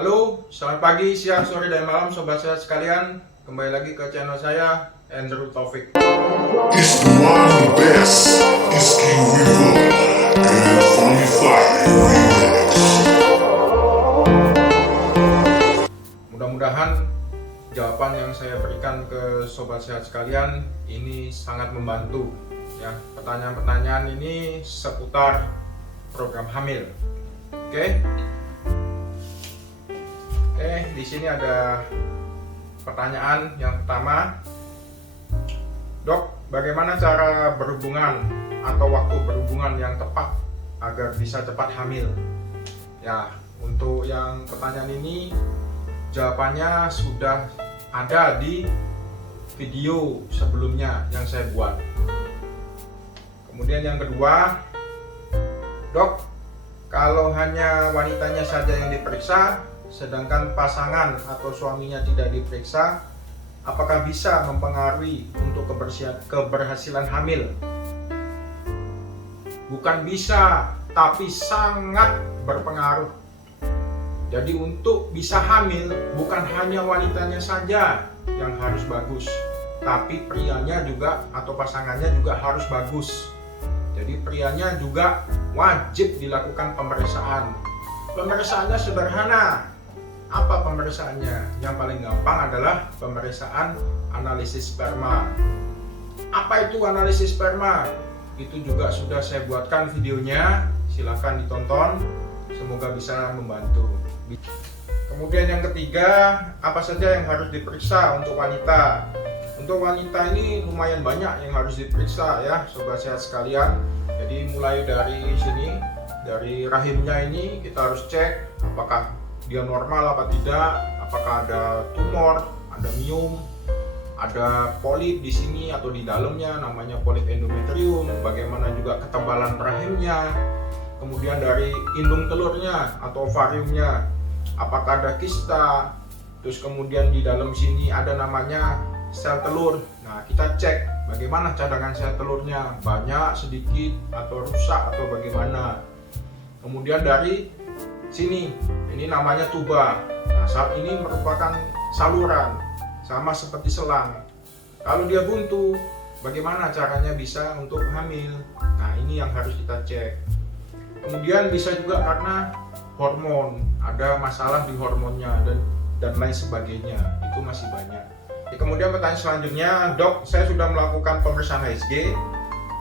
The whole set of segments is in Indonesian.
Halo, selamat pagi, siang, sore, dan malam Sobat Sehat sekalian. Kembali lagi ke channel saya, Andrew Taufik. It's the one the best. It's King Weaver and Funny Fire Remix. Mudah-mudahan jawaban yang saya berikan ke Sobat Sehat sekalian ini sangat membantu. Ya, pertanyaan-pertanyaan ini seputar program hamil. Oke, di sini ada pertanyaan yang pertama. Dok, bagaimana cara berhubungan atau waktu berhubungan yang tepat agar bisa cepat hamil? Ya, untuk yang pertanyaan ini jawabannya sudah ada di video sebelumnya yang saya buat. Kemudian yang kedua, Dok, kalau hanya wanitanya saja yang diperiksa, sedangkan pasangan atau suaminya tidak diperiksa, apakah bisa mempengaruhi untuk keberhasilan hamil? Bukan bisa, tapi sangat berpengaruh. Jadi untuk bisa hamil, bukan hanya wanitanya saja yang harus bagus, tapi prianya juga atau pasangannya juga harus bagus. Jadi prianya juga wajib dilakukan pemeriksaan. Pemeriksaannya sederhana. Apa pemeriksaannya? Yang paling gampang adalah pemeriksaan analisis sperma. Apa itu analisis sperma? Itu juga sudah saya buatkan videonya, silahkan ditonton, semoga bisa membantu. Kemudian yang ketiga, apa saja yang harus diperiksa untuk wanita? Untuk wanita ini lumayan banyak yang harus diperiksa ya, Sobat Sehat sekalian. Jadi mulai dari sini, dari rahimnya ini kita harus cek apakah dia normal apa tidak, apakah ada tumor, ada miom, ada polip di sini atau di dalamnya namanya polip endometrium, bagaimana juga ketebalan rahimnya, kemudian dari indung telurnya atau ovariumnya, apakah ada kista, terus kemudian di dalam sini ada namanya sel telur. Nah, kita cek bagaimana cadangan sel telurnya, banyak, sedikit, atau rusak atau bagaimana. Kemudian dari sini, ini namanya tuba. Nah, saat ini merupakan saluran, sama seperti selang. Kalau dia buntu, bagaimana caranya bisa untuk hamil? Nah, ini yang harus kita cek. Kemudian bisa juga karena hormon, ada masalah di hormonnya dan lain sebagainya. Itu masih banyak. Kemudian pertanyaan selanjutnya, Dok, saya sudah melakukan pemeriksaan HSG,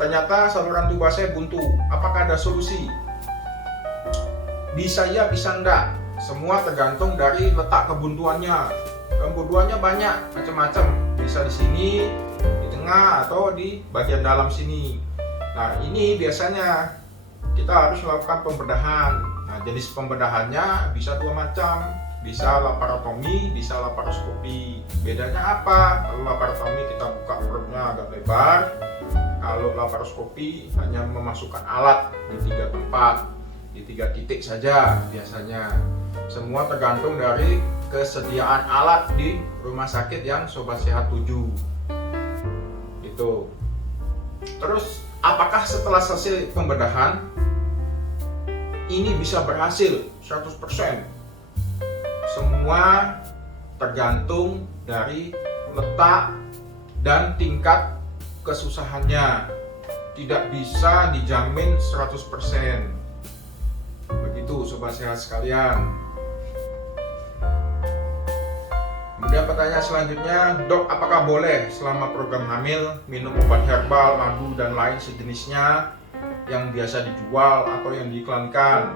ternyata saluran tuba saya buntu. Apakah ada solusi? Bisa ya, bisa enggak. Semua tergantung dari letak kebuntuannya. Kebuntuannya banyak, macam-macam. Bisa di sini, di tengah, atau di bagian dalam sini. Nah, ini biasanya kita harus melakukan pembedahan. Nah, jenis pembedahannya bisa dua macam. Bisa laparotomi, bisa laparoskopi. Bedanya apa? Kalau laparotomi kita buka perutnya agak lebar. Kalau laparoskopi hanya memasukkan alat di 3 tempat, di 3 titik saja biasanya. Semua tergantung dari kesediaan alat di rumah sakit yang Sobat Sehat tuju. Itu. Terus, apakah setelah selesai pembedahan ini bisa berhasil 100%? Semua tergantung dari letak dan tingkat kesusahannya. Tidak bisa dijamin 100%. Begitu Sobat Sehat sekalian. Kemudian pertanyaan selanjutnya, Dok, apakah boleh selama program hamil minum obat herbal, madu, dan lain sejenisnya yang biasa dijual atau yang diiklankan?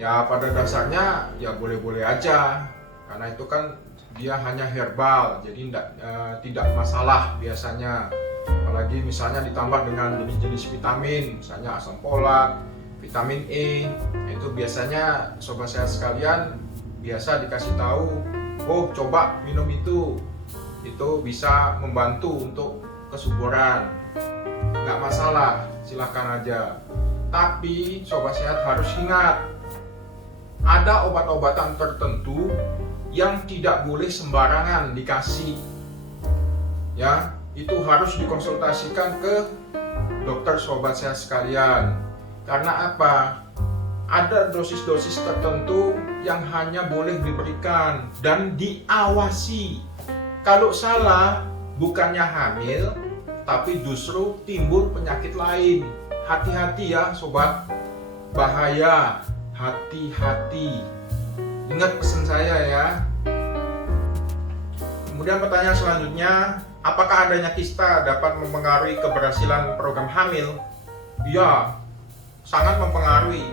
Ya, pada dasarnya ya boleh-boleh aja, karena itu kan dia hanya herbal, jadi tidak masalah biasanya. Apalagi misalnya ditambah dengan jenis-jenis vitamin, misalnya asam folat, vitamin E, itu biasanya Sobat Sehat sekalian biasa dikasih tahu, oh coba minum itu bisa membantu untuk kesuburan. Nggak masalah, silahkan aja. Tapi Sobat Sehat harus ingat, ada obat-obatan tertentu yang tidak boleh sembarangan dikasih. Ya, itu harus dikonsultasikan ke dokter Sobat Sehat sekalian. Karena apa? ada dosis-dosis tertentu yang hanya boleh diberikan dan diawasi. Kalau salah, bukannya hamil, tapi justru timbul penyakit lain. Hati-hati ya sobat, bahaya, hati-hati. Ingat pesan saya ya. Kemudian pertanyaan selanjutnya, apakah adanya kista dapat mempengaruhi keberhasilan program hamil? Ya, sangat mempengaruhi.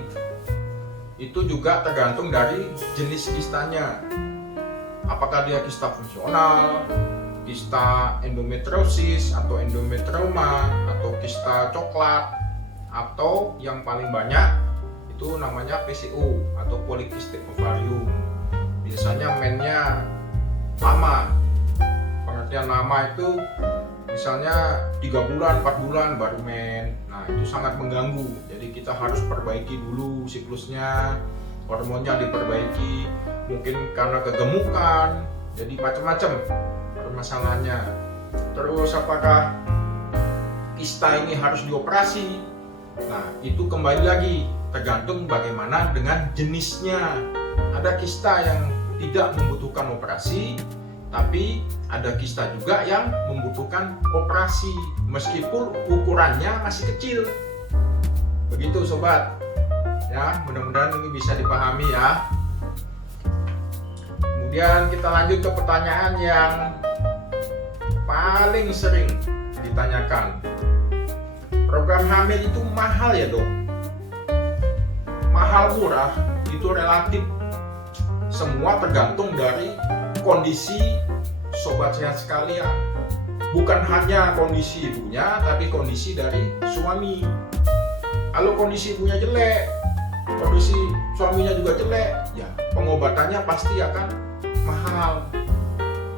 Itu juga tergantung dari jenis kistanya. Apakah dia kista fungsional, kista endometriosis atau endometrioma, atau kista coklat, atau yang paling banyak itu namanya PCO atau polycystic ovarium. Biasanya mennya lama. Pengertian lama itu misalnya 3 bulan, 4 bulan baru men. Nah, itu sangat mengganggu. Jadi kita harus perbaiki dulu siklusnya, hormonnya diperbaiki. Mungkin karena kegemukan, jadi macam-macam permasalahannya. Terus apakah kista ini harus dioperasi? Nah, itu kembali lagi tergantung bagaimana dengan jenisnya. Ada kista yang tidak membutuhkan operasi, tapi ada kista juga yang membutuhkan operasi meskipun ukurannya masih kecil. Begitu sobat. Ya, mudah-mudahan ini bisa dipahami ya. Kemudian kita lanjut ke pertanyaan yang paling sering ditanyakan. Program hamil itu mahal ya dok? Mahal murah itu relatif. Semua tergantung dari kondisi sobat sehat sekalian. Bukan hanya kondisi ibunya, tapi kondisi dari suami. Kalau kondisi ibunya jelek, kondisi suaminya juga jelek, ya pengobatannya pasti akan mahal.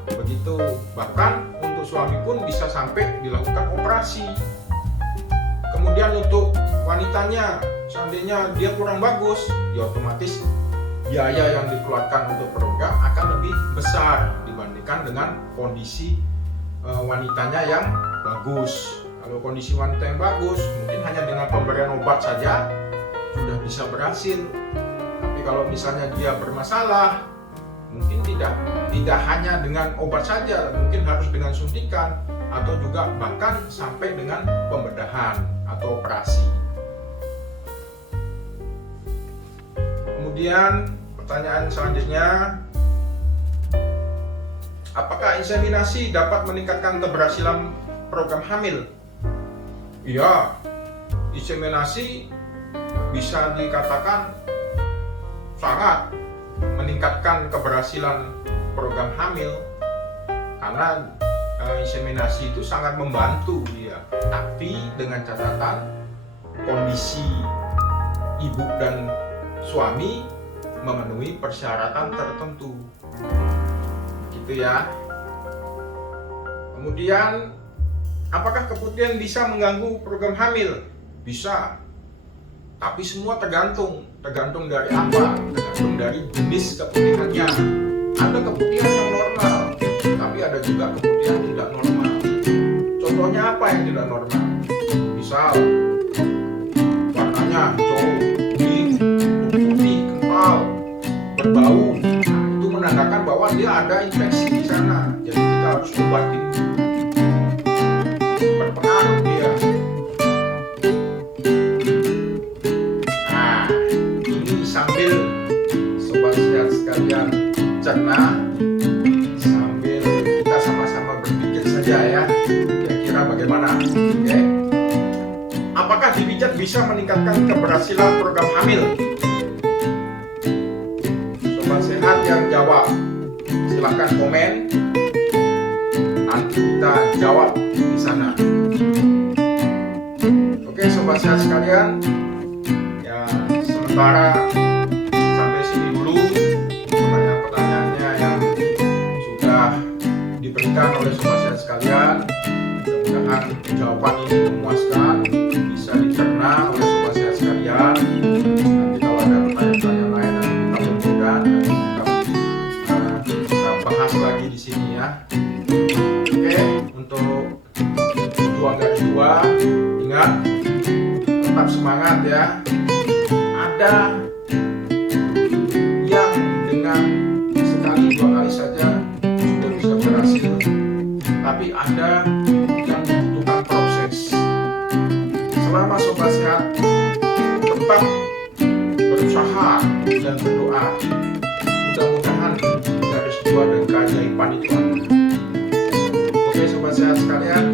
Begitu. Bahkan untuk suami pun bisa sampai dilakukan operasi. Kemudian untuk wanitanya, seandainya dia kurang bagus, ya otomatis biaya yang dikeluarkan untuk program akan lebih besar dibandingkan dengan kondisi wanitanya yang bagus. Kalau kondisi wanita yang bagus, mungkin hanya dengan pemberian obat saja sudah bisa berhasil. Tapi kalau misalnya dia bermasalah, mungkin tidak hanya dengan obat saja, mungkin harus dengan suntikan atau juga bahkan sampai dengan pembedahan atau operasi. Kemudian pertanyaan selanjutnya, apakah inseminasi dapat meningkatkan keberhasilan program hamil? Iya, inseminasi bisa dikatakan sangat meningkatkan keberhasilan program hamil karena inseminasi itu sangat membantu dia, tapi dengan catatan kondisi ibu dan suami memenuhi persyaratan tertentu, gitu ya. Kemudian, apakah kemudian bisa mengganggu program hamil? Bisa, tapi semua tergantung dari apa? Tergantung dari jenis keputihannya. Ada keputihan yang normal, tapi ada juga keputihan tidak normal. Contohnya apa yang tidak normal? Misal warnanya hijau, kuning, putih, kental, berbau. Nah, itu menandakan bahwa dia ada infeksi di sana. Jadi kita harus obati. Berpengaruh dia. Nah, ini sambil sobat sehat sekalian cerna, sambil kita sama-sama berpikir saja ya, kira-kira bagaimana. Oke? Apakah dipijat bisa meningkatkan keberhasilan program hamil? Sobat sehat yang jawab, silahkan komen, nanti kita jawab di sana. Oke sobat sehat sekalian, ya sementara sampai sini dulu pertanyaan-pertanyaannya yang sudah diberikan oleh sobat sehat sekalian. Mudah-mudahan jawaban ini memuaskan, bisa dicerna oleh sobat sehat sekalian. Nanti kalau ada pertanyaan-pertanyaan lain, nanti kita bermudah dan kita bahas lagi di sini ya. Oke, untuk 2+2, ingat tetap semangat ya. Ada 2 kali saja sudah bisa berhasil, tapi Anda yang membutuhkan proses. Selama Sobat Sehat tetap berusaha dan berdoa, mudah-mudahan ada restu dan keajaiban itu ada. Oke Sobat Sehat sekalian,